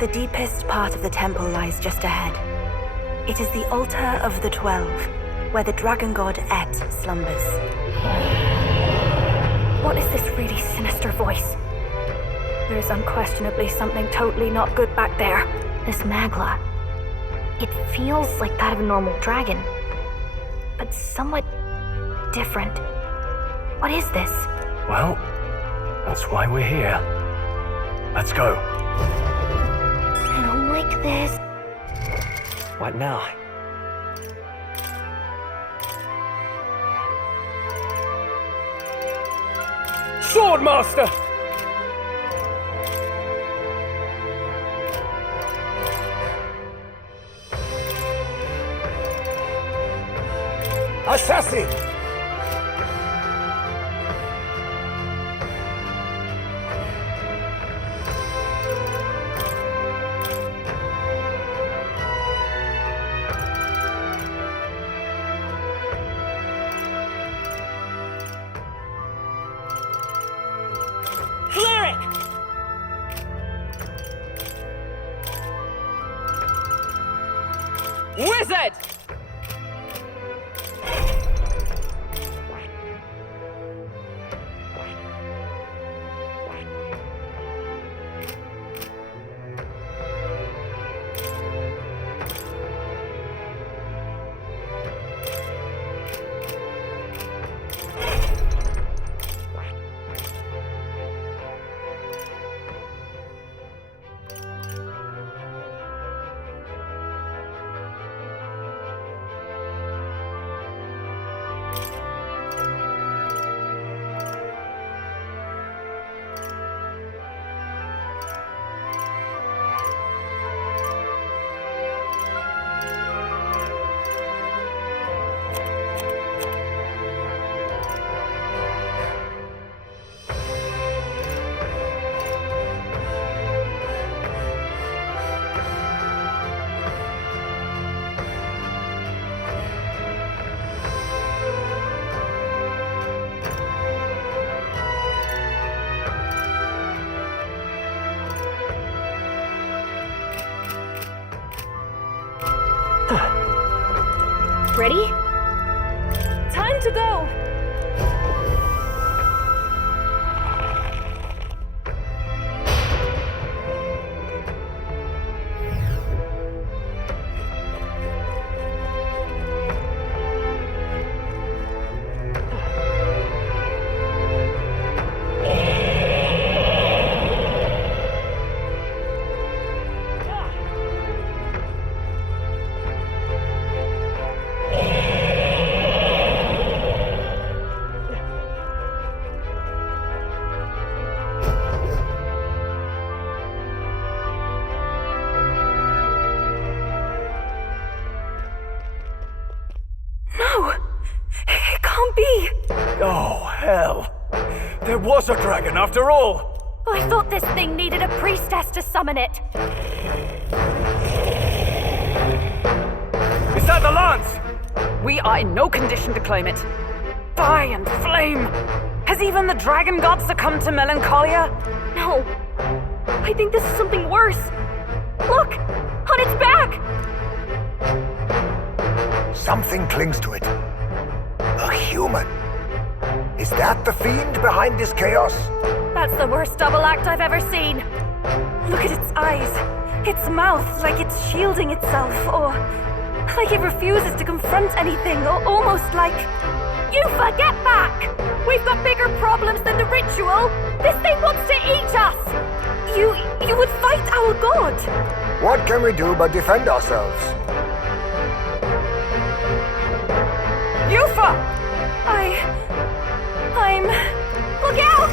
The deepest part of the temple lies just ahead. It is the altar of the 12, where the dragon god Et slumbers. What is this really sinister voice? There is unquestionably something totally not good back there. This Magla. It feels like that of a normal dragon, but somewhat different. What is this? Well, that's why we're here. Let's go. I don't like this. What now? Swordmaster! Assassin! Cleric! Wizard! Ready? Time to go! Oh, hell. There was a dragon after all. I thought this thing needed a priestess to summon it. Is that the lance? We are in no condition to claim it. Fire and flame! Has even the dragon god succumbed to melancholia? No. I think this is something worse. Look! On its back! Something clings to it. A human. Is that the fiend behind this chaos? That's the worst double act I've ever seen. Look at its eyes. Its mouth, like it's shielding itself, or like it refuses to confront anything, or almost like... Yufa, get back! We've got bigger problems than the ritual! This thing wants to eat us! You would fight our god! What can we do but defend ourselves? Yufa! I'm... Look out!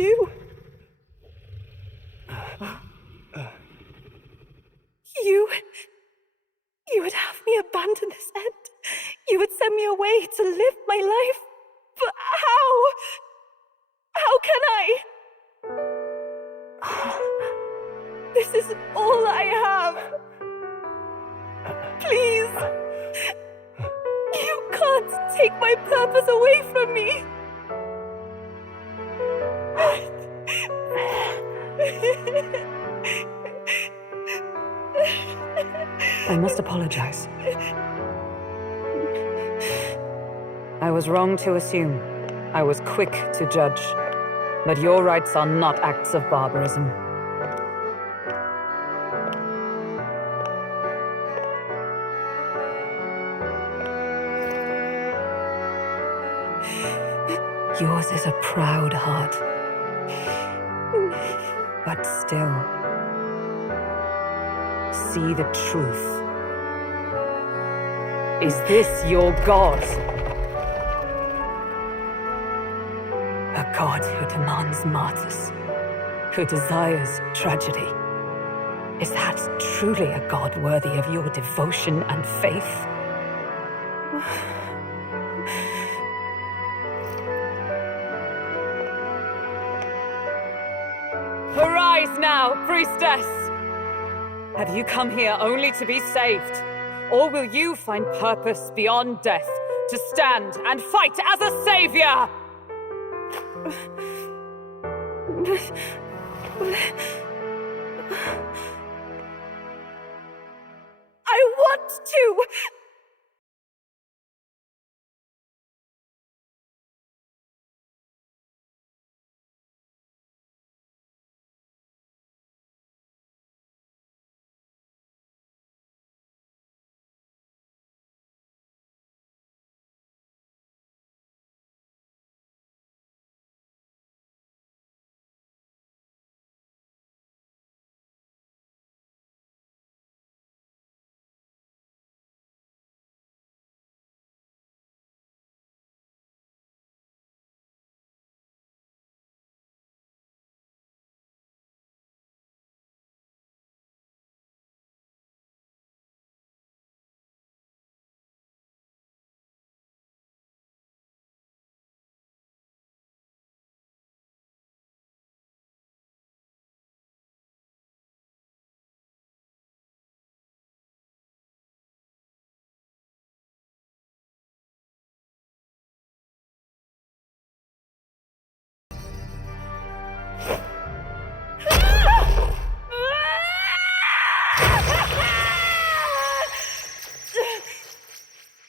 do? You would have me abandon this end. You would send me away to live my life. But how? How can I? This is all I have. Please. You can't take my purpose away from me. I must apologize. I was wrong to assume. I was quick to judge. But your rights are not acts of barbarism. Yours is a proud heart. But still, see the truth. Is this your god? A god who demands martyrs, who desires tragedy. Is that truly a god worthy of your devotion and faith? Arise now, priestess! Have you come here only to be saved? Or will you find purpose beyond death, to stand and fight as a savior? I want to!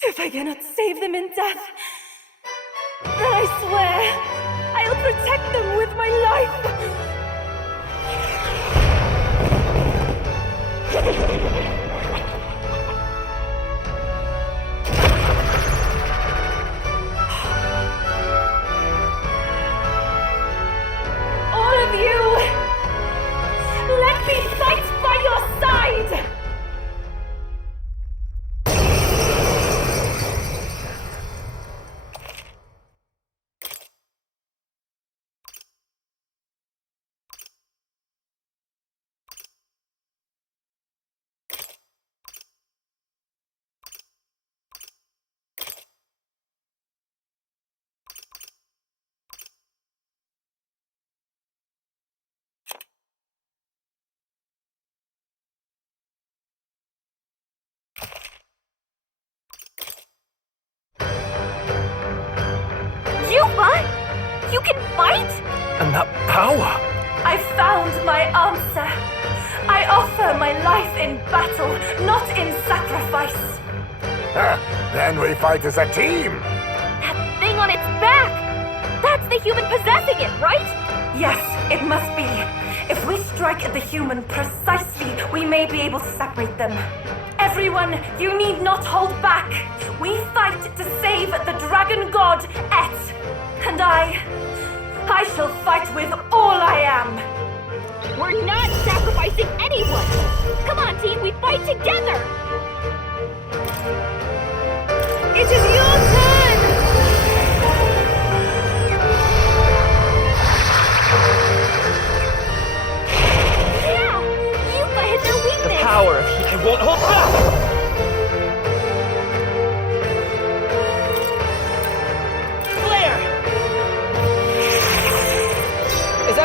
If I cannot save them in death, then I swear I'll protect them with my life! All of you, let me fight by your side! You can fight? And that power! I found my answer. I offer my life in battle, not in sacrifice. Then we fight as a team! That thing on its back! That's the human possessing it, right? Yes, it must be. If we strike at the human precisely, we may be able to separate them. Everyone, you need not hold back. We fight to save the dragon god, Et. And I shall fight with all I am. We're not sacrificing anyone! Come on, team, we fight together! It is your turn!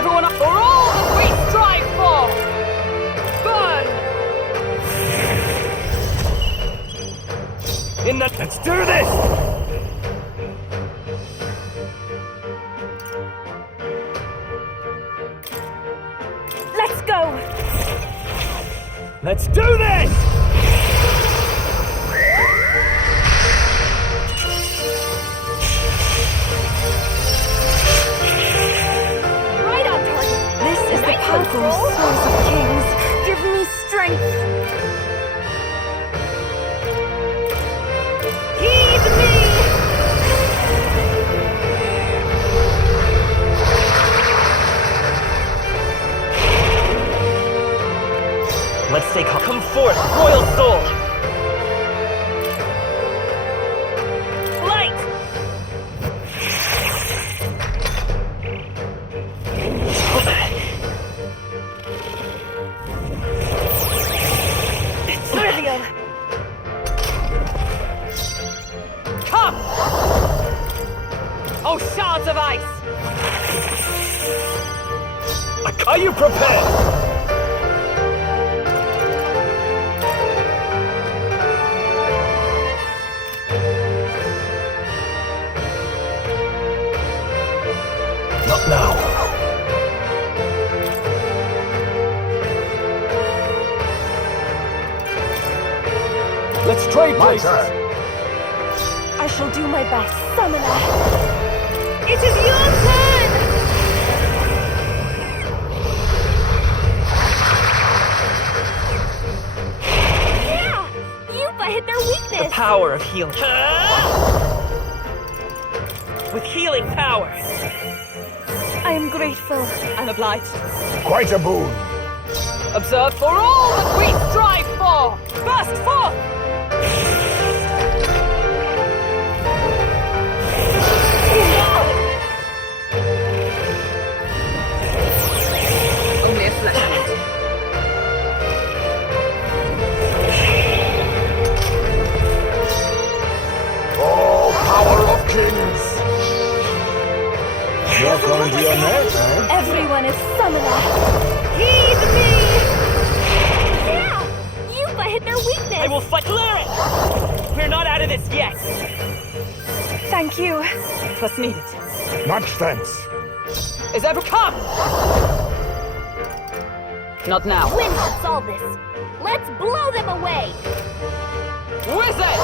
everyone up for all that we strive for! Burn! Let's do this! Let's go! Let's do this! Right on target! This is the powerful souls of kings. Give me strength! Heed me! Let's stay calm. Come forth, royal soul! Light! Trivial! Come! Oh, shards of ice! Are you prepared? Not now. Let's trade My places. turn. I shall do my best, Summoner! It is your turn! Yeah! You've hit their weakness! The power of healing. With healing power. I am grateful. I'm obliged. Quite a boon. Observe for all that we strive for! Burst forth! Only a flesh wound. Oh, power of kings. You're going to your net, eh? Everyone is Summoner! Heed me! Yeah! You've hit their weakness! I will fight. Clear it! We're not out of this yet. Thank you. Twas needed. Much thanks. Is ever come? Not now. Wind will solve this. Let's blow them away! Wizard!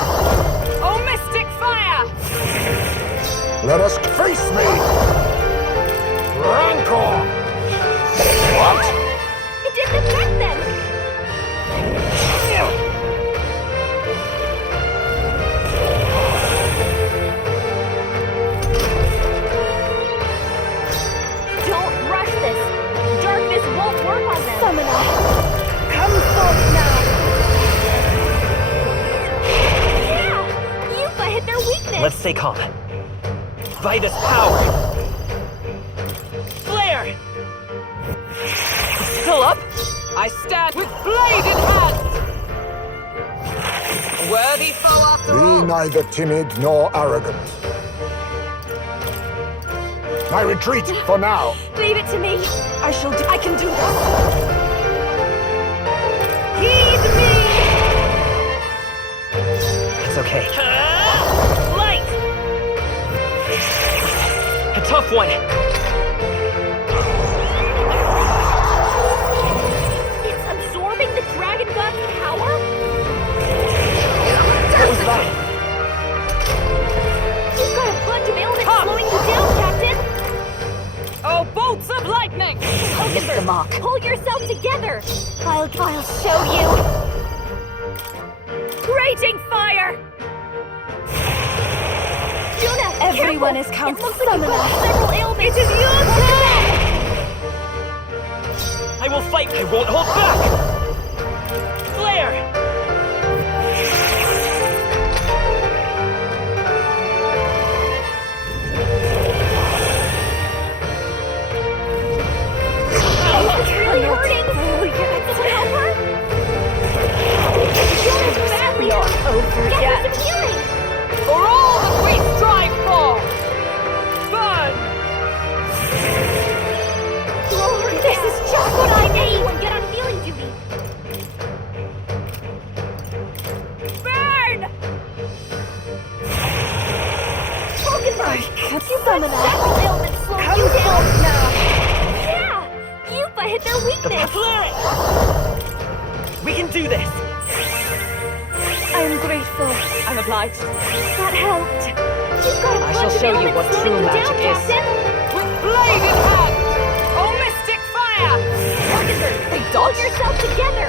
Oh, mystic fire! Let us face me. Rancor. What? It didn't affect them! Don't rush this. Darkness won't work on them. Summoner, come forth now. Yeah! You've hit their weakness. Let's stay calm. By this power. Flare! Still up? I stand with blade in hand! A worthy foe after Be all. neither timid nor arrogant. My retreat for now. Leave it to me. I can do this. Heed me! It's okay. Light! A tough one. It's absorbing the Dragon God's power? What was that? You've got a bunch of ailments slowing you down, Captain! Oh, bolts of lightning! Focus the mark. Pull yourself together! I'll show you! Raging fire! Juna, everyone is counted Summoner. Several ailments. It is your turn! I will fight. I won't hold back. Flare! It's really hurting! Does it help her? Juna's badly hurt! over Get yet. her some healing! For all that we strive for! Burn! light. That helped. You've got a I shall bunch of show you elements what slowing true you magic down, is. Captain. With blade in hand! Oh, mystic fire! Look at her. They Hold dodge? yourself together.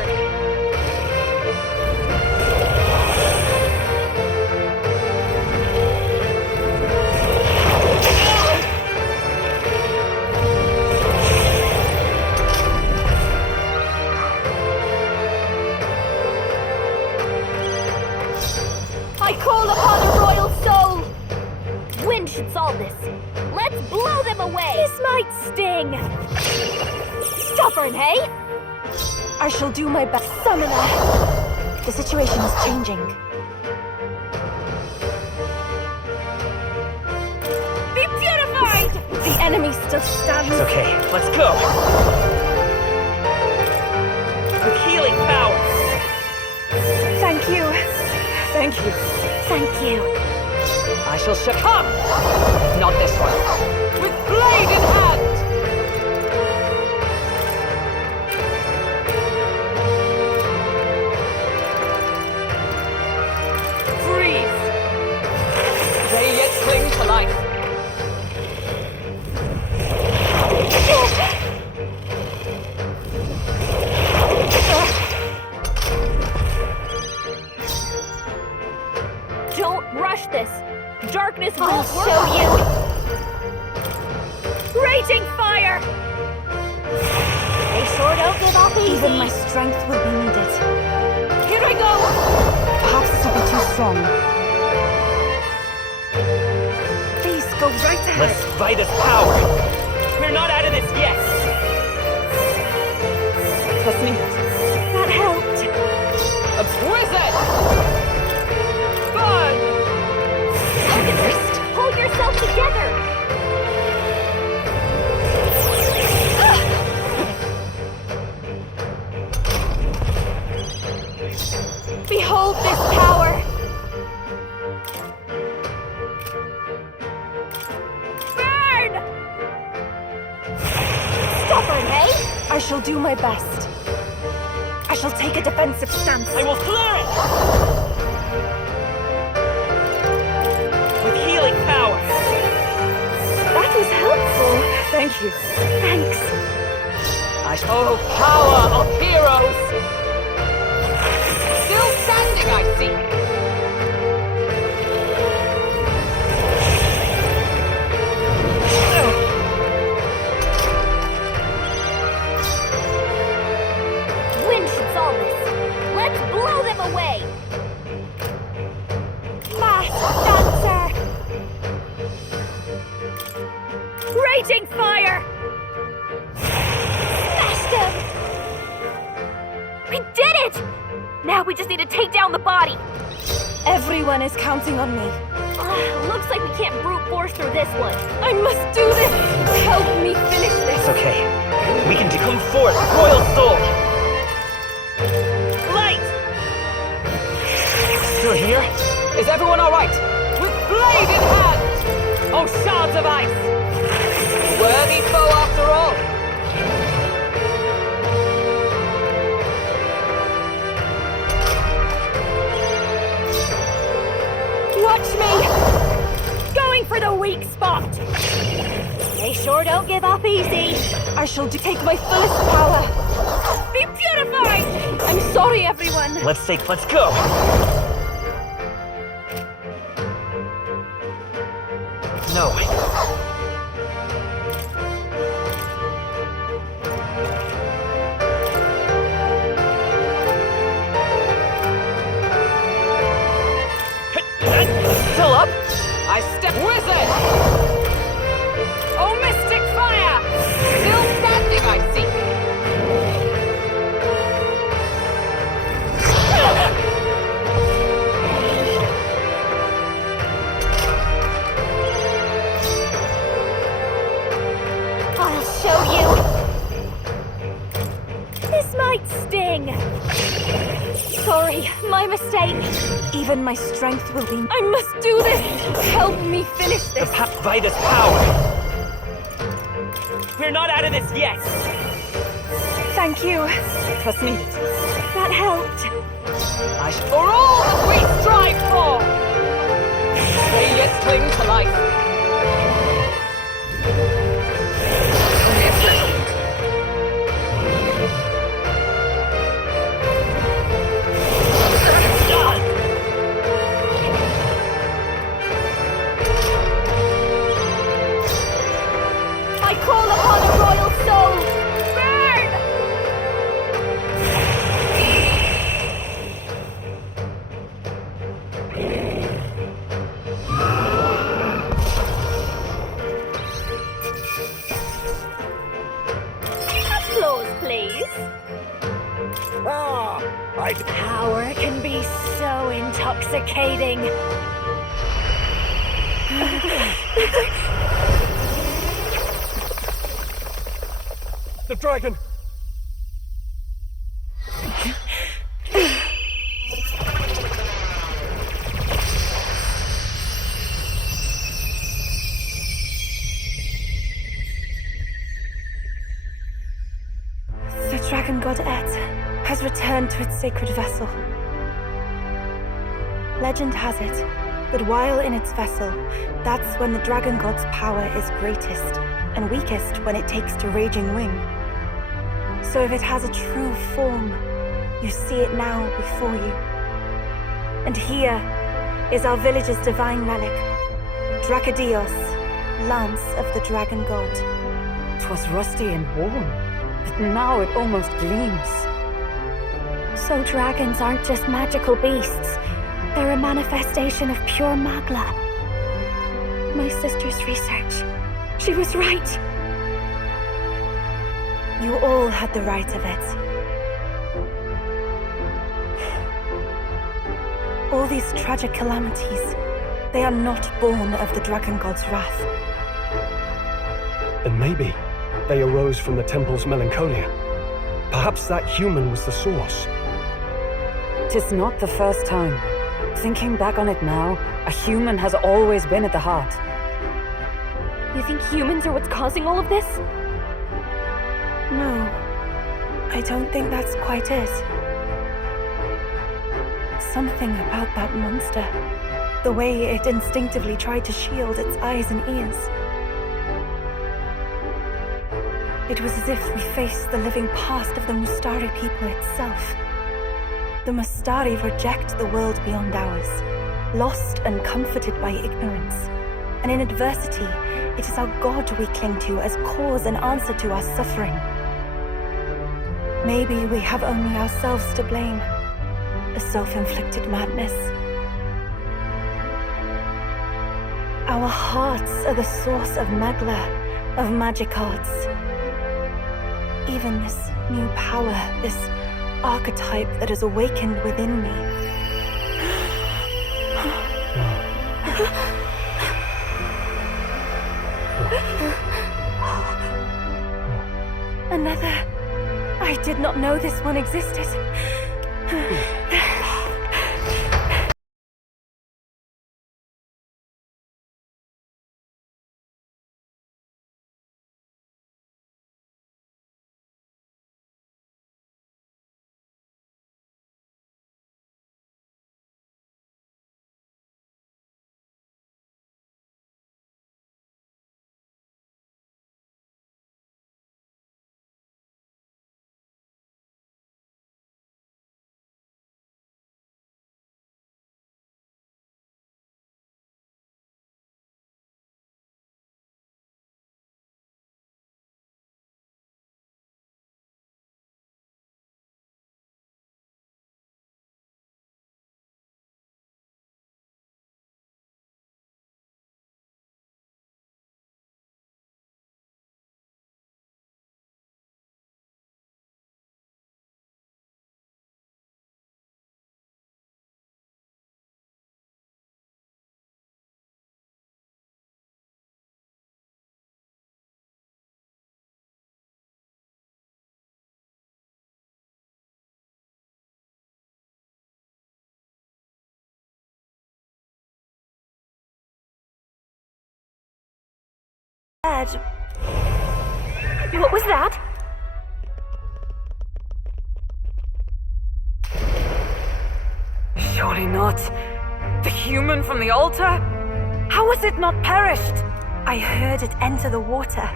I call upon a royal soul! Wind should solve this. Let's blow them away! This might sting! Stubborn, hey? I shall do my best. Summoner! The situation is changing. Be purified! The enemy still stands. It's okay. Let's go. With healing power. Thank you. Thank you. Thank you. I shall succumb! Not this one. With blade in hand! Freeze! They yet cling to life. Don't rush this. Darkness will show you. Raging fire! They sure don't give up easy. Even my strength will be needed. Here I go! Perhaps this will be too strong. Please go right ahead. Let's fight his power. We're not out of this yet. Listening. That helped. Exquisite! Burn! Alchemist, hold yourself together! Behold this power! Burn! Stubborn, eh? I shall do my best. I shall take a defensive stance. I will clear it. With healing power. That was helpful. Thank you. Thanks. Oh, power of heroes! Still standing, I see. Wind should solve this. Let's blow them away. Mass dancer. Raging fire. Smash them. We did it! Now we just need to take down the body. Everyone is counting on me. Looks like we can't brute force through this one. I must do this. Help me finish this. It's okay. We can come forth, royal soul. Light. Still here? Is everyone all right? With blade in hand! Oh, shards of ice! Worthy foe after all! Watch me! Going for the weak spot! They sure don't give up easy. I shall take my fullest power. Be purified! I'm sorry, everyone. Let's go. No. Still up? I step wizard! Oh, mystic fire! Still standing, I see. I'll show you. This might sting. Sorry, my mistake. Even my strength will be... I must do this. Help me finish this. Vitus power. We're not out of this yet. Thank you. Trust me. That helped. For all that we strive for! They yet cling to life. I call upon a royal soul! Burn! Applause, please. Ah, Power can be so intoxicating. The dragon! The dragon god Et has returned to its sacred vessel. Legend has it that while in its vessel, that's when the dragon god's power is greatest and weakest when it takes to raging wing. So if it has a true form, you see it now before you. And here is our village's divine relic, Dracodios, Lance of the Dragon God. 'Twas rusty and worn, but now it almost gleams. So dragons aren't just magical beasts. They're a manifestation of pure magla. My sister's research. She was right. You all had the right of it. All these tragic calamities, they are not born of the dragon god's wrath. Then maybe they arose from the temple's melancholia. Perhaps that human was the source. 'Tis not the first time. Thinking back on it now, a human has always been at the heart. You think humans are what's causing all of this? No, I don't think that's quite it. Something about that monster. The way it instinctively tried to shield its eyes and ears. It was as if we faced the living past of the Mustari people itself. The Mustari reject the world beyond ours, lost and comforted by ignorance. And in adversity, it is our God we cling to as cause and answer to our suffering. Maybe we have only ourselves to blame. A self-inflicted madness. Our hearts are the source of magla, of magic arts. Even this new power, this archetype that has awakened within me. Another. I did not know this one existed. Ed. What was that? Surely not. The human from the altar? How was it not perished? I heard it enter the water.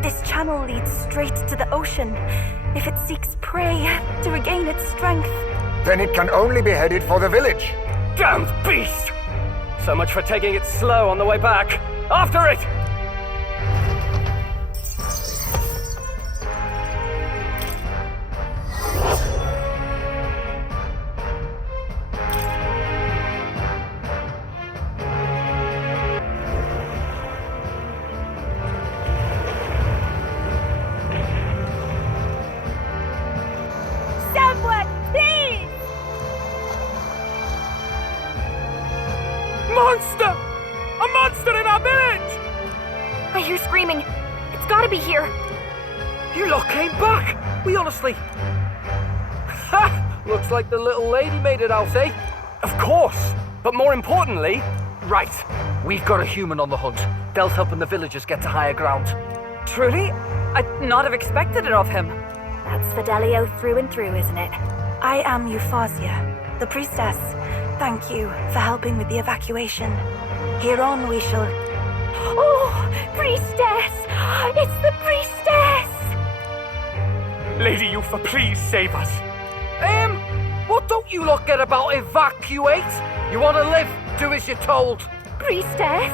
This channel leads straight to the ocean. If it seeks prey to regain its strength, Then it can only be headed for the village. Damned beast! So much for taking it slow on the way back. After it! Someone, please! Monster! A monster in our village! I hear screaming. It's gotta be here. You lot came back! We honestly... Ha! Looks like the little lady made it out, eh? Of course! But more importantly... Right. We've got a human on the hunt. They'll help when the villagers get to higher ground. Truly? I'd not have expected it of him. That's Fidelio through and through, isn't it? I am Euphausia, the priestess. Thank you for helping with the evacuation. Here on we shall... Oh, priestess! It's the priestess! Lady Eupha, please save us. What don't you lot get about evacuate? You want to live, do as you're told. Priestess,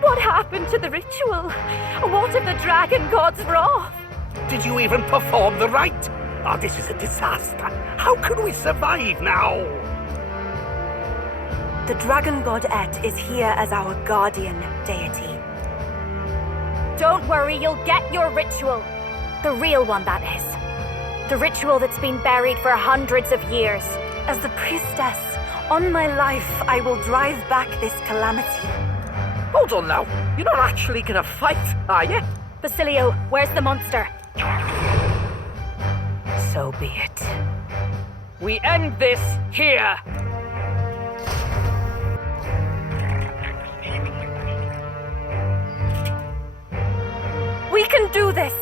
what happened to the ritual? What of the dragon god's wrath? Did you even perform the rite? Oh, this is a disaster. How can we survive now? The dragon god Et is here as our guardian deity. Don't worry, you'll get your ritual. The real one, that is. The ritual that's been buried for hundreds of years. As the priestess, on my life, I will drive back this calamity. Hold on now. You're not actually gonna fight, are you? Basilio, where's the monster? So be it. We end this here. We can do this!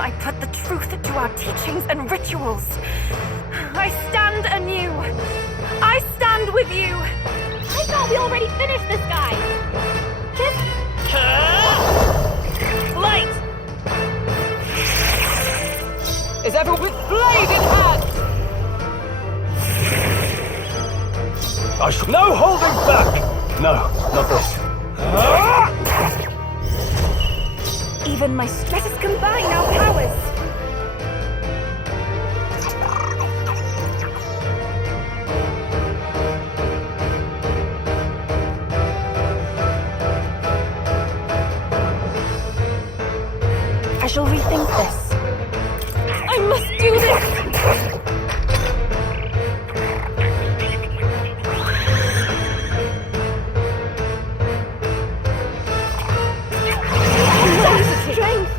I put the truth to our teachings and rituals. I stand anew. I stand with you. I thought we already finished this guy. Light! Is everyone with blade in hand? I shall... No holding back! No, not this. Even my stresses combine our powers. I shall rethink this. I must do this! Strength!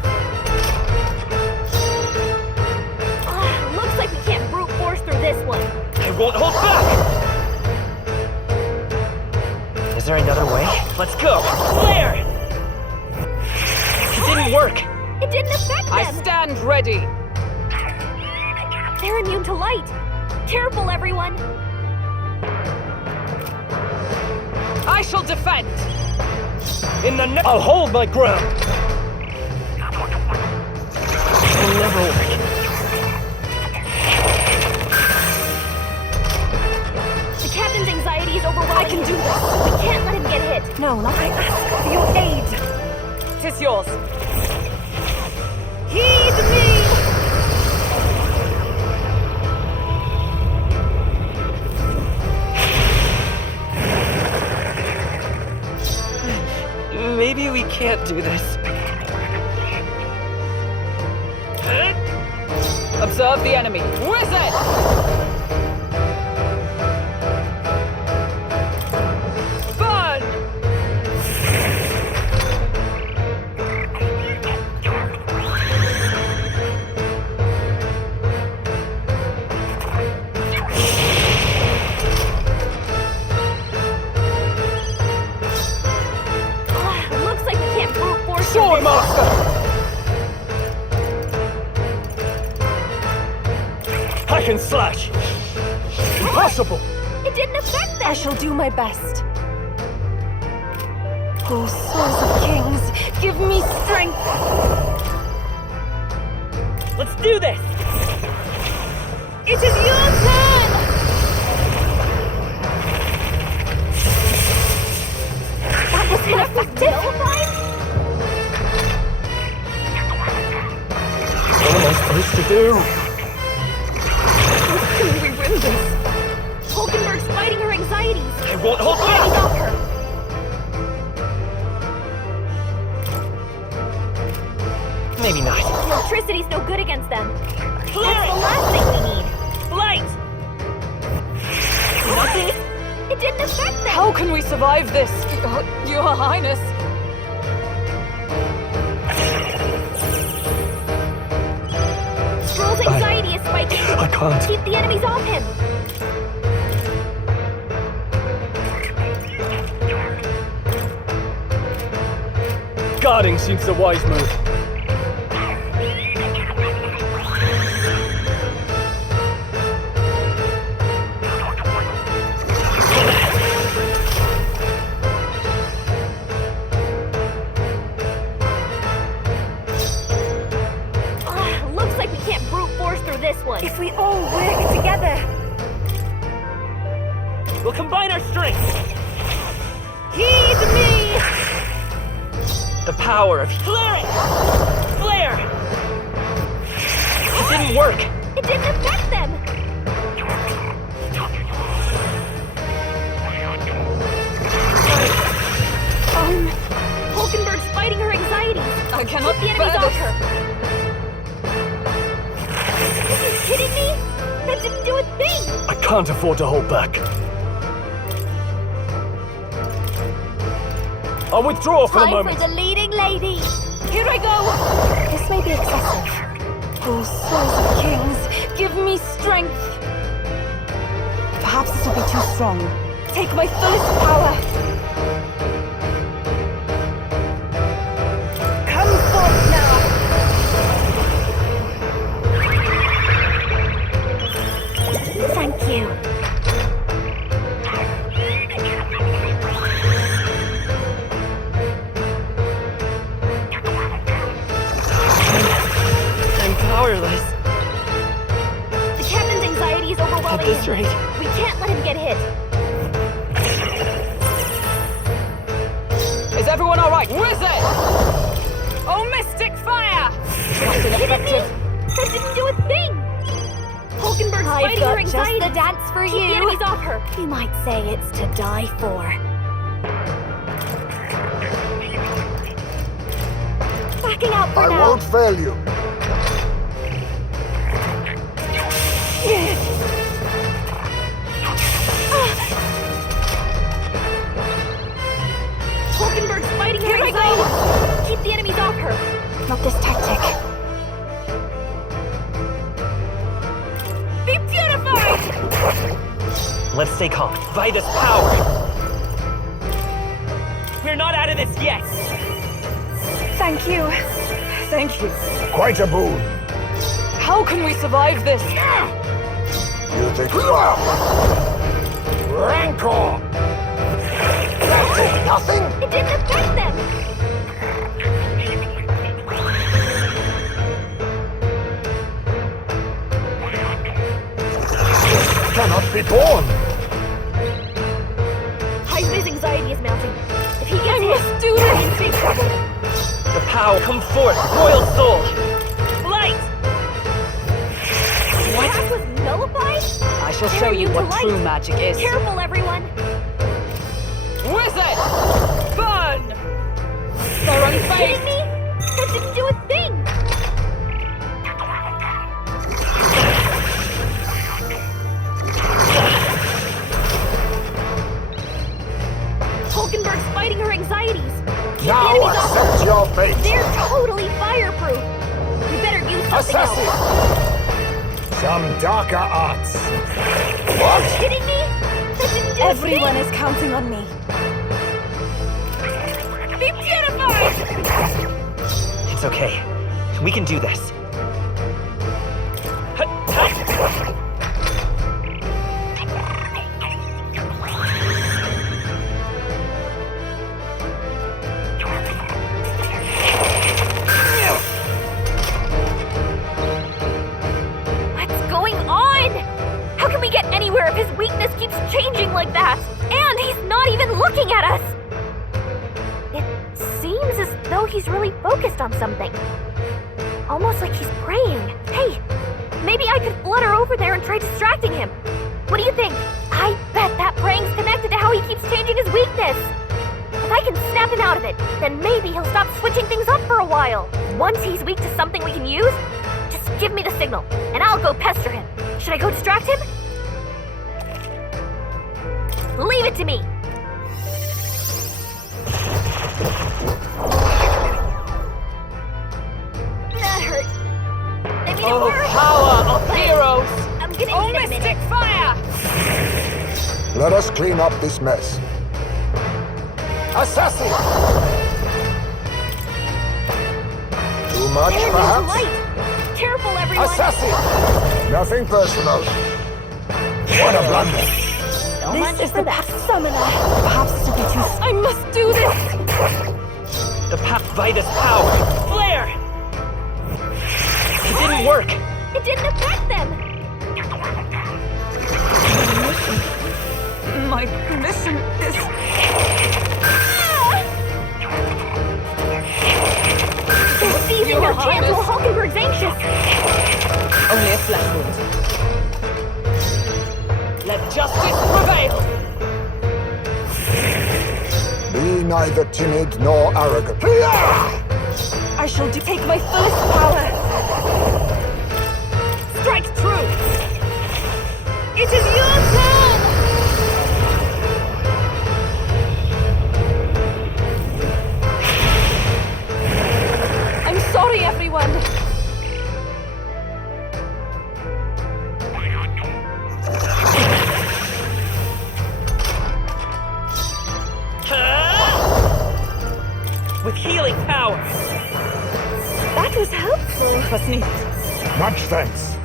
Looks like we can't brute force through this one. I won't hold back! Is there another way? Let's go! Flare! It didn't work! It didn't affect them! I stand ready. They're immune to light. Careful, everyone! I shall defend. I'll hold my ground. It'll never work. The captain's anxiety is overwhelming. I can do this. We can't let him get hit. No, not I ask for your aid. 'Tis yours. Heed me! Maybe we can't do this. Observe of the enemy. Wizard! Burn! Looks like we can't brute force Sword Master! Hack and slash! Impossible! It didn't affect them! I shall do my best. Oh, swords of kings, give me strength! Let's do this! It is your turn! That was ineffective! What am I supposed to do? Can we win this? Hulkenberg's fighting her anxieties! I won't hold Get back! off her! Maybe not. Electricity's no good against them. That's the Flare! last thing we need. Light! Nothing? It didn't affect them! How can we survive this, Your Highness? Stroll's anxiety is spiking. I can't. Keep the enemies off him. Guarding seems the wise move. Looks like we can't brute force through this one. If we all work together. We'll combine our strengths! Heed me! The power of flare it! Flare! It didn't work! It didn't affect them! Hulkenberg's fighting her anxieties. I cannot Keep the enemies bear off this. her. Are you kidding me? That didn't do a thing! I can't afford to hold back. I'll withdraw for the Time moment. for the leading lady. Here I go. This may be excessive. Oh, swords of kings, give me strength! Perhaps this will be too strong. Take my fullest power! Come forth now! Thank you. I'm powerless. The captain's anxiety is overwhelming At this him. rate. We can't let him get hit. Is everyone all right? Wizard! Oh, mystic fire! That's Kidding me? ineffective. That didn't do a thing. Hulkenberg's I've fighting got her just anxiety. the dance for Keep the you. enemies off her. You might say it's to die for. Backing out for I now. won't fail you. Hulkenberg's fighting her anxiety. Keep the enemies off her. Not this tactic. Be purified! Let's stay calm. By this power! We're not out of this yet! Thank you. Thank you. Quite a boon. How can we survive this? You think... Rancor! That did nothing? It didn't affect them. Cannot be born. Heisman's anxiety is mounting. If he gets hit, do we're in big trouble. The power, come forth, royal soul! Light! The attack was nullified? I shall show Turn you to what light. true magic is. Careful, everyone. Wizard! Burn! They're Are you kidding unfazed. me? That didn't do a thing. ladies. Keep the Now enemies off accept your fate! They're totally fireproof. We better use something Assassin! else. Some darker arts. Are you kidding me? That didn't do a Everyone thing. is counting on me. Be beautified! It's okay. We can do this. What's going on? How can we get anywhere if his weakness keeps changing like that? And he's not even looking at us! It seems as though he's really focused on something. Almost like he's praying. Hey, maybe I could flutter over there and try distracting him. What do you think? I bet that praying's connected to how he keeps changing his weakness. If I can snap him out of it, then maybe he'll stop switching things up for a while. Once he's weak to something we can use, just give me the signal, and I'll go pester him. Should I go distract him? Leave it to me. That hurt. I mean, Oh, it hurt. power of heroes! I'm gonna Oh, need a mystic minute. fire! Let us clean up this mess. Assassin! Too much, There goes the perhaps? light. Careful, everyone. Assassin! Nothing personal. What a blunder. So This much is for the that. path summoner. Perhaps to be too. I must do this! The Pathvitus power. Flare! It didn't work. It didn't affect them. My mission is... They're seizing Your their chance Highness. while Hulkenberg's anxious. Only a flesh wound. Let justice prevail! Be neither timid nor arrogant. I shall take my fullest power. Strike true! It is your turn! I'm sorry, everyone. With healing power. That was helpful. Was needed. Much thanks.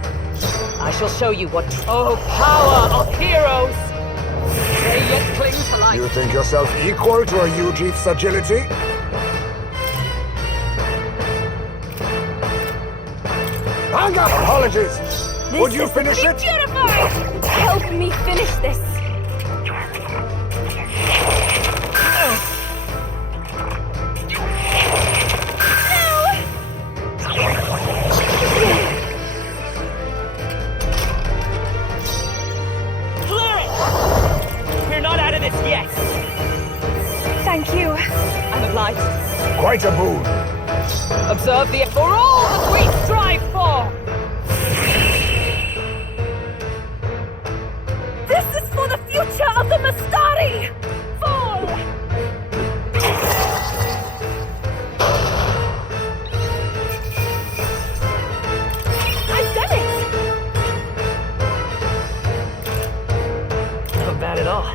I shall show you what... Oh, power of heroes! They yet cling to life. You think yourself equal to a Eugif's agility? Hang up! Apologies! Would you finish it? Help me finish this. Flare it! We're not out of this yet. Thank you. I'm obliged. Quite a boon. Observe the... For all that we strive for! This is for the future of the Mastari! Fall! I've done it! Not bad at all.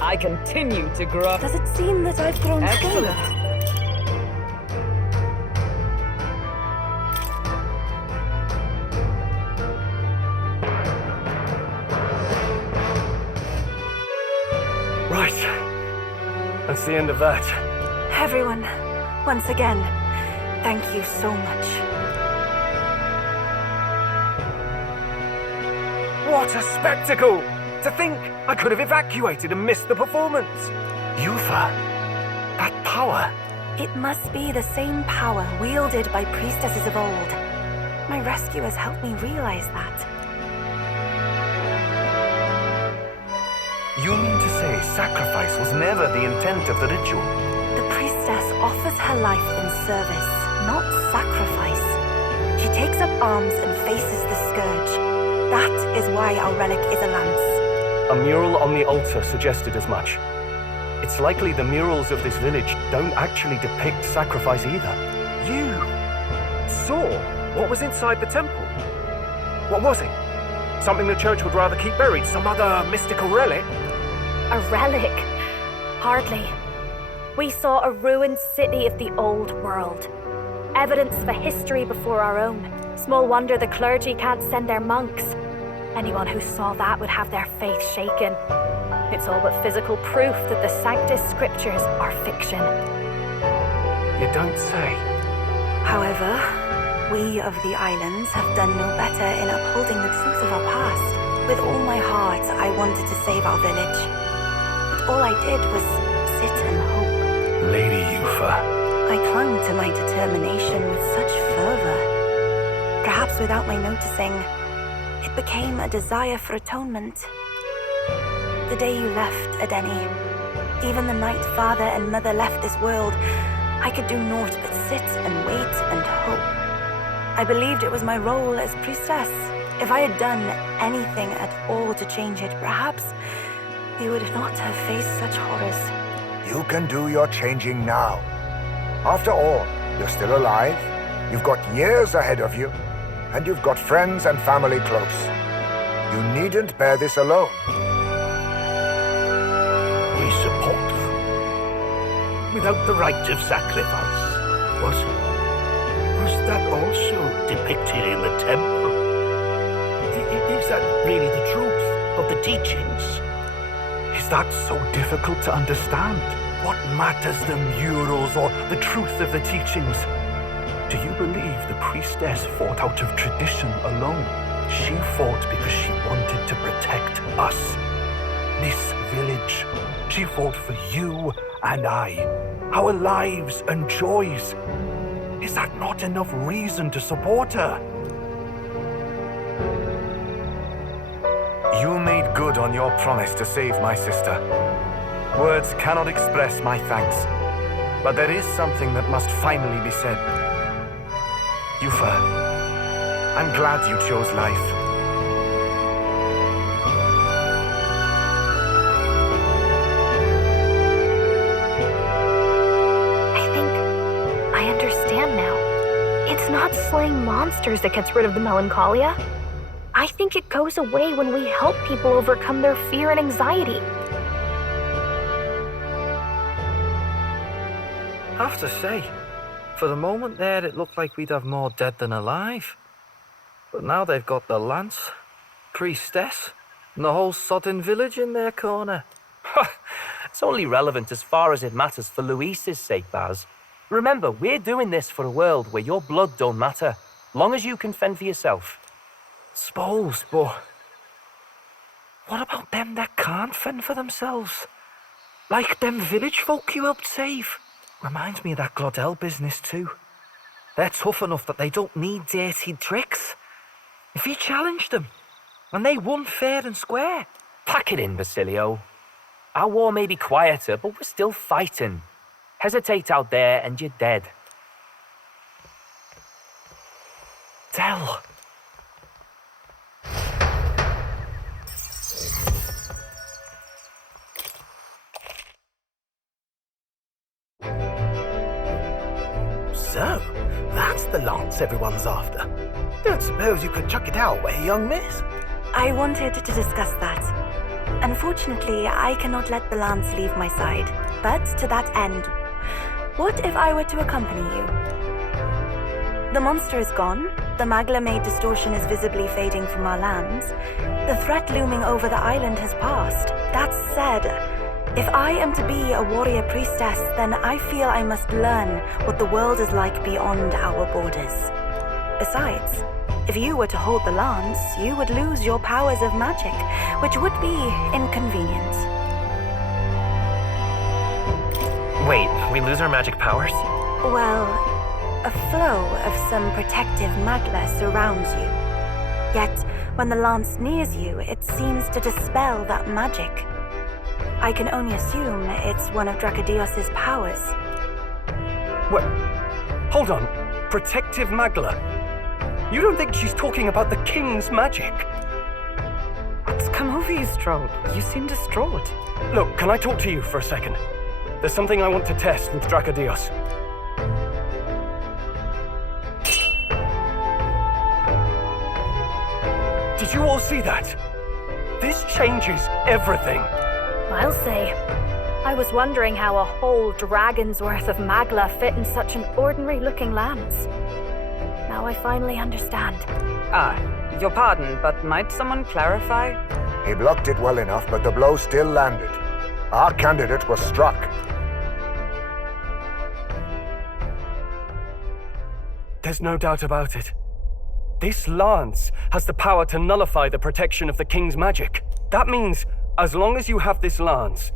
I continue to grow. Does it seem that I've grown Excellent. stronger? Right. That's the end of that. Everyone, once again, thank you so much. What a spectacle! To think I could have evacuated and missed the performance. Yufa, that power. It must be the same power wielded by priestesses of old. My rescuers helped me realize that. You mean to say sacrifice was never the intent of the ritual? The priestess offers her life in service, not sacrifice. She takes up arms and faces the scourge. That is why our relic is a lance. A mural on the altar suggested as much. It's likely the murals of this village don't actually depict sacrifice either. You saw what was inside the temple? What was it? Something the church would rather keep buried? Some other mystical relic? A relic? Hardly. We saw a ruined city of the old world. Evidence of a history before our own. Small wonder the clergy can't send their monks. Anyone who saw that would have their faith shaken. It's all but physical proof that the Sanctus Scriptures are fiction. You don't say. However, we of the islands have done no better in upholding the truth of our past. With all my heart, I wanted to save our village. But all I did was sit and hope. Lady Yufa. I clung to my determination with such fervor. Perhaps without my noticing, it became a desire for atonement. The day you left, Adeni, even the night father and mother left this world, I could do naught but sit and wait and hope. I believed it was my role as priestess. If I had done anything at all to change it, perhaps we would not have faced such horrors. You can do your changing now. After all, you're still alive, you've got years ahead of you, and you've got friends and family close. You needn't bear this alone. We support them. Without the rite of sacrifice. Was that also depicted in the temple? Is that really the truth of the teachings? Is that so difficult to understand? What matters the murals or the truth of the teachings? Do you believe the priestess fought out of tradition alone? She fought because she wanted to protect us. This village. She fought for you and I. Our lives and joys. Is that not enough reason to support her? You made good on your promise to save my sister. Words cannot express my thanks. But there is something that must finally be said. Yufa, I'm glad you chose life. I think I understand now. It's not slaying monsters that gets rid of the melancholia. I think it goes away when we help people overcome their fear and anxiety. I have to say, for the moment there, it looked like we'd have more dead than alive. But now they've got the lance, priestess, and the whole sodden village in their corner. It's only relevant as far as it matters for Luis's sake, Baz. Remember, we're doing this for a world where your blood don't matter, long as you can fend for yourself. Suppose, but what about them that can't fend for themselves? Like them village folk you helped save? Reminds me of that Glodell business too. They're tough enough that they don't need dirty tricks. If you challenged them, and they won fair and square. Pack it in, Basilio. Our war may be quieter, but we're still fighting. Hesitate out there and you're dead. Del. So, that's the lance everyone's after. Don't suppose you could chuck it our way, young miss? I wanted to discuss that. Unfortunately, I cannot let the lance leave my side. But to that end, what if I were to accompany you? The monster is gone, the Magla-made distortion is visibly fading from our lands, the threat looming over the island has passed. That said, if I am to be a warrior priestess, then I feel I must learn what the world is like beyond our borders. Besides, if you were to hold the lance, you would lose your powers of magic, which would be inconvenient. Wait, we lose our magic powers? Well, a flow of some protective magla surrounds you. Yet, when the lance nears you, it seems to dispel that magic. I can only assume it's one of Dracodios's powers. What? Hold on. Protective Magla? You don't think she's talking about the king's magic? That's come over you, Stroll? You seem distraught. Look, can I talk to you for a second? There's something I want to test with Dracodios. Did you all see that? This changes everything. I'll say. I was wondering how a whole dragon's worth of magla fit in such an ordinary-looking lance. Now I finally understand. Your pardon, but might someone clarify? He blocked it well enough, but the blow still landed. Our candidate was struck. There's no doubt about it. This lance has the power to nullify the protection of the king's magic. That means, as long as you have this lance,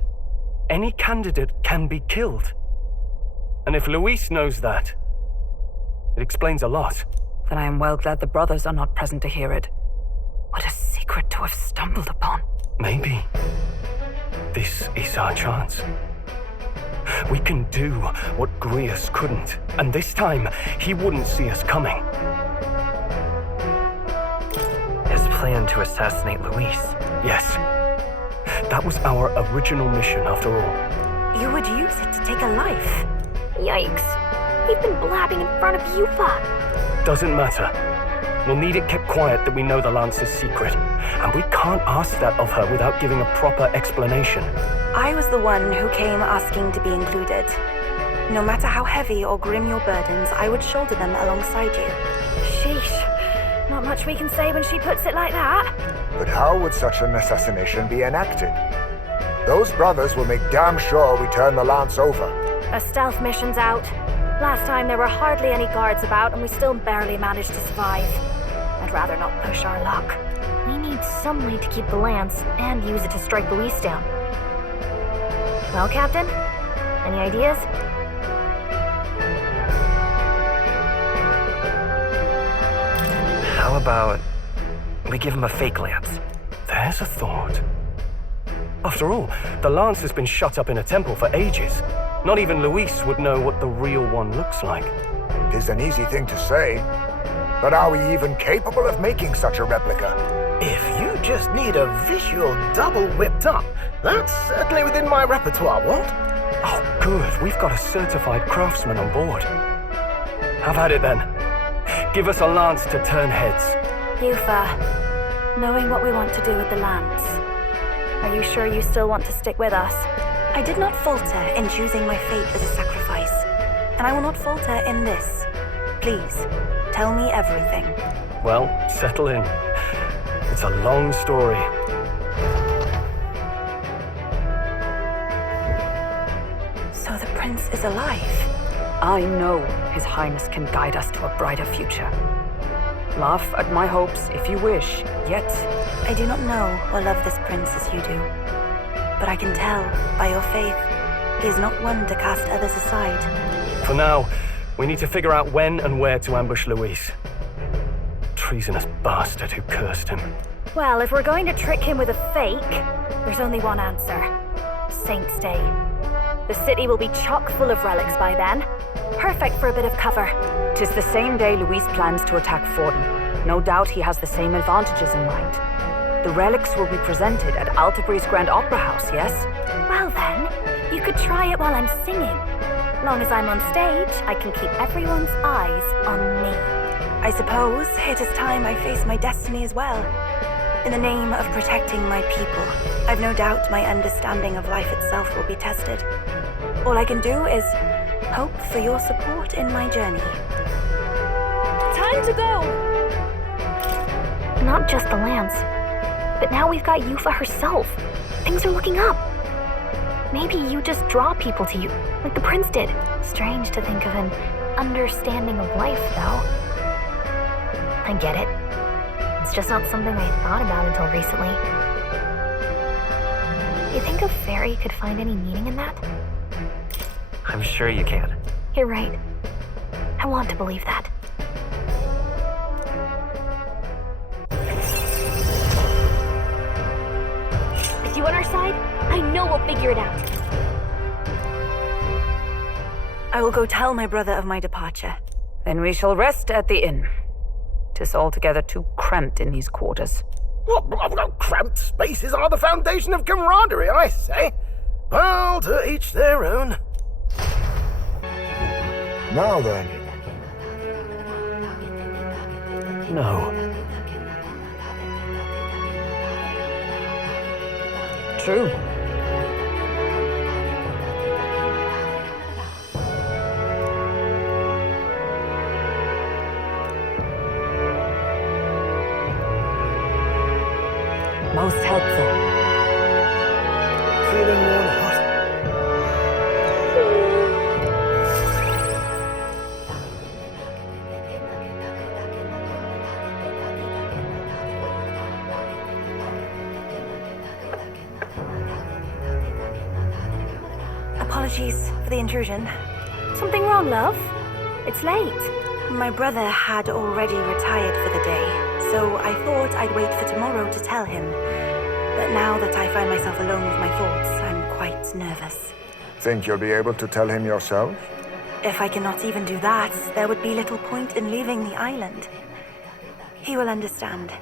any candidate can be killed. And if Luis knows that, it explains a lot. Then I am well glad the brothers are not present to hear it. What a secret to have stumbled upon. Maybe this is our chance. We can do what Grius couldn't, and this time he wouldn't see us coming. His plan to assassinate Luis. Yes. That was our original mission, after all. You would use it to take a life? Yikes. We've been blabbing in front of Yufa. Doesn't matter. We'll need it kept quiet that we know the Lance's secret. And we can't ask that of her without giving a proper explanation. I was the one who came asking to be included. No matter how heavy or grim your burdens, I would shoulder them alongside you. Sheesh. Not much we can say when she puts it like that. But how would such an assassination be enacted? Those brothers will make damn sure we turn the lance over. A stealth mission's out. Last time there were hardly any guards about and we still barely managed to survive. I'd rather not push our luck. We need some way to keep the lance and use it to strike Luis down. Well, Captain? Any ideas? How about we give him a fake lance? There's a thought. After all, the lance has been shut up in a temple for ages. Not even Luis would know what the real one looks like. It is an easy thing to say, but are we even capable of making such a replica? If you just need a visual double whipped up, that's certainly within my repertoire, what? Oh, good. We've got a certified craftsman on board. Have at it then. Give us a lance to turn heads. Yufa, knowing what we want to do with the lance, are you sure you still want to stick with us? I did not falter in choosing my fate as a sacrifice, and I will not falter in this. Please, tell me everything. Well, settle in. It's a long story. So the prince is alive? I know His Highness can guide us to a brighter future. Laugh at my hopes if you wish, yet I do not know or love this prince as you do. But I can tell, by your faith, he is not one to cast others aside. For now, we need to figure out when and where to ambush Luis. Treasonous bastard who cursed him. Well, if we're going to trick him with a fake, there's only one answer. Saint's Day. The city will be chock full of relics by then. Perfect for a bit of cover. 'tis the same day Luis plans to attack Forden. No doubt he has the same advantages in mind. The relics will be presented at Altabri's Grand Opera House, yes? Well then, you could try it while I'm singing. Long as I'm on stage, I can keep everyone's eyes on me. I suppose it is time I face my destiny as well. In the name of protecting my people, I've no doubt my understanding of life itself will be tested. All I can do is hope for your support in my journey. Time to go! Not just the lance, but now we've got Yufa herself. Things are looking up. Maybe you just draw people to you, like the prince did. Strange to think of an understanding of life, though. I get it. It's just not something I thought about until recently. Do you think a fairy could find any meaning in that? I'm sure you can. You're right. I want to believe that. With you on our side, I know we'll figure it out. I will go tell my brother of my departure. Then we shall rest at the inn. 'Tis altogether too cramped in these quarters. Well, cramped spaces are the foundation of camaraderie, I say. Well, to each their own. Now then. No. True. Most helpful. Feeling worn out? Apologies for the intrusion. Something wrong, love? It's late. My brother had already retired for the day, so I thought I'd wait for tomorrow to tell him. But now that I find myself alone with my thoughts, I'm quite nervous. Think you'll be able to tell him yourself? If I cannot even do that, there would be little point in leaving the island. He will understand.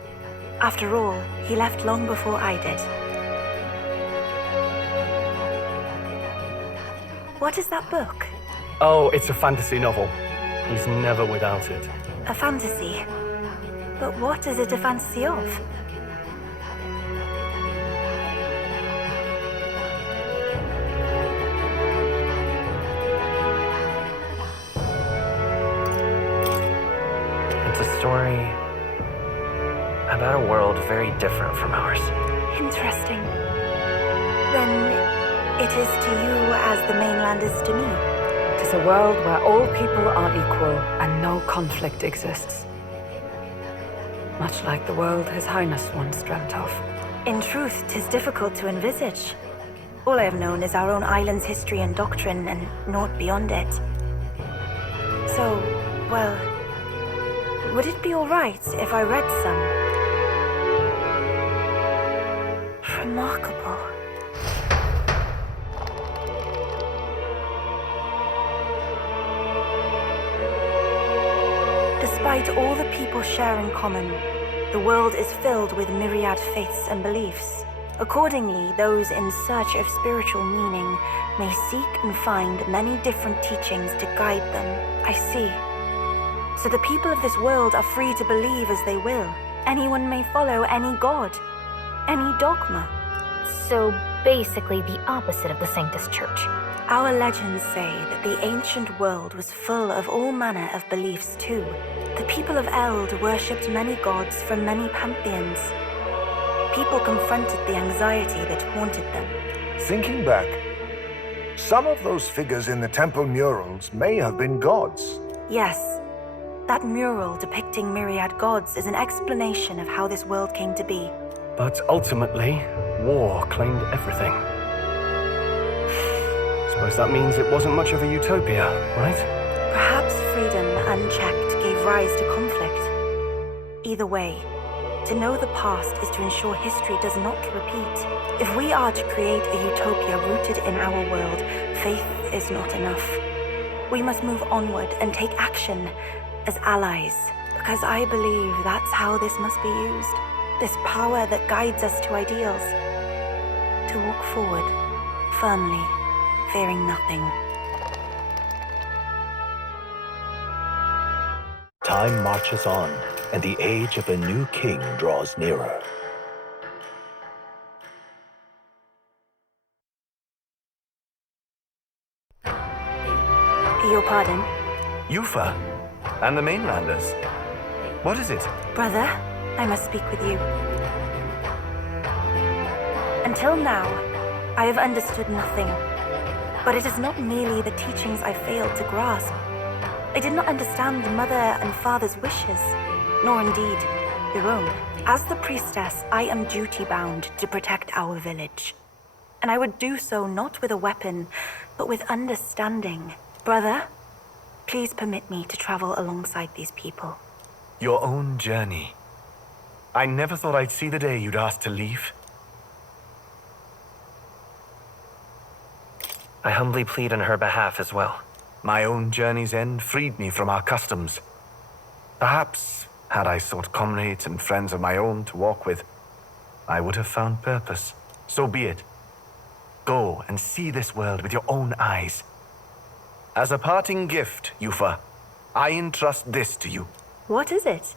After all, he left long before I did. What is that book? Oh, it's a fantasy novel. He's never without it. A fantasy? But what is it a fantasy of? It's a story about a world very different from ours. Interesting. Then it is to you as the mainland is to me. It is a world where all people are equal and no conflict exists. Much like the world His Highness once dreamt of. In truth, 'tis difficult to envisage. All I have known is our own island's history and doctrine, and naught beyond it. So, well, would it be all right if I read some? Remarkable. Despite all the people share in common, the world is filled with myriad faiths and beliefs. Accordingly, those in search of spiritual meaning may seek and find many different teachings to guide them. I see. So the people of this world are free to believe as they will. Anyone may follow any god, any dogma. So basically the opposite of the Sanctus Church. Our legends say that the ancient world was full of all manner of beliefs too. The people of Elda worshipped many gods from many pantheons. People confronted the anxiety that haunted them. Thinking back, some of those figures in the temple murals may have been gods. Yes, that mural depicting myriad gods is an explanation of how this world came to be. But ultimately, war claimed everything. Suppose that means it wasn't much of a utopia, right? Perhaps freedom unchecked gave rise to conflict. Either way, to know the past is to ensure history does not repeat. If we are to create a utopia rooted in our world, faith is not enough. We must move onward and take action as allies, because I believe that's how this must be used. This power that guides us to ideals. To walk forward, firmly, fearing nothing. Time marches on, and the age of a new king draws nearer. Your pardon? Yufa and the mainlanders. What is it? Brother, I must speak with you. Until now, I have understood nothing. But it is not merely the teachings I failed to grasp. I did not understand mother and father's wishes, nor indeed your own. As the priestess, I am duty-bound to protect our village. And I would do so not with a weapon, but with understanding. Brother, please permit me to travel alongside these people. Your own journey. I never thought I'd see the day you'd ask to leave. I humbly plead on her behalf as well. My own journey's end freed me from our customs. Perhaps, had I sought comrades and friends of my own to walk with, I would have found purpose. So be it. Go and see this world with your own eyes. As a parting gift, Yufa, I entrust this to you. What is it?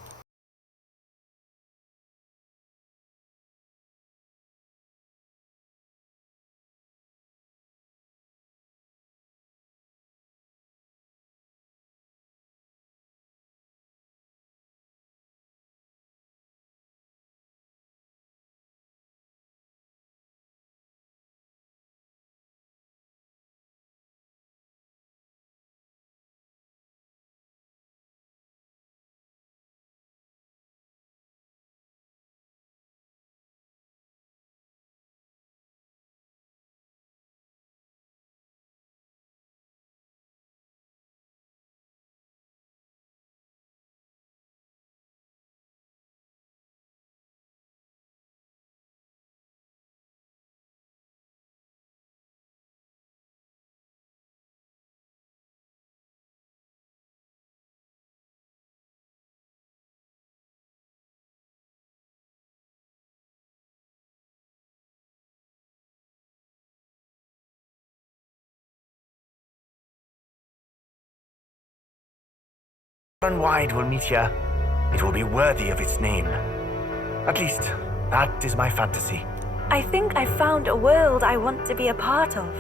And wide will meet here. It will be worthy of its name. At least, that is my fantasy. I think I found a world I want to be a part of.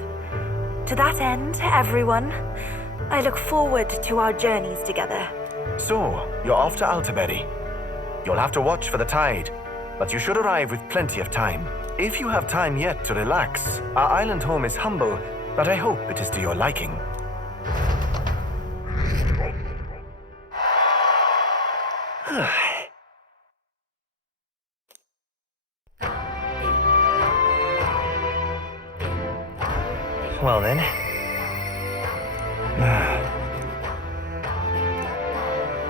To that end, everyone, I look forward to our journeys together. So, you're off to Altaberry. You'll have to watch for the tide, but you should arrive with plenty of time. If you have time yet to relax, our island home is humble, but I hope it is to your liking. Well then.